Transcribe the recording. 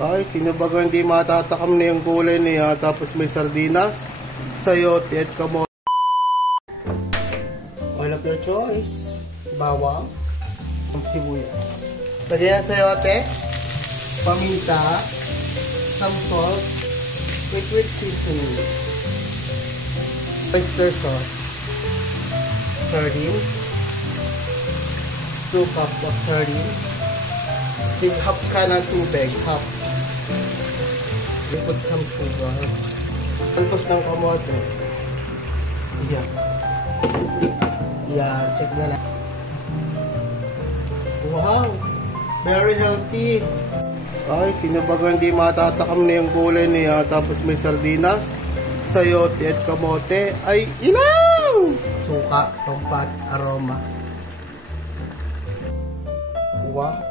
Ay, sino ba hindi matatakam na yung kulay niya? Tapos may sardinas, sayote at kamote. Oil of your choice. Bawang, sibuyas. Lagyan ng sayote, paminta, some salt, with seasoning, oyster sauce, sardines, 2 cups of sardines, half ka ng tubig, half. We put some sugar, talpos ng kamote. Yan. Yan, check na lang. Wow! Very healthy! Ay, sino ba hindi matatakam na yung kulay niya? Tapos may sardinas, sayote at kamote. Ay, ilaw! Suka, pampat, aroma. Wow!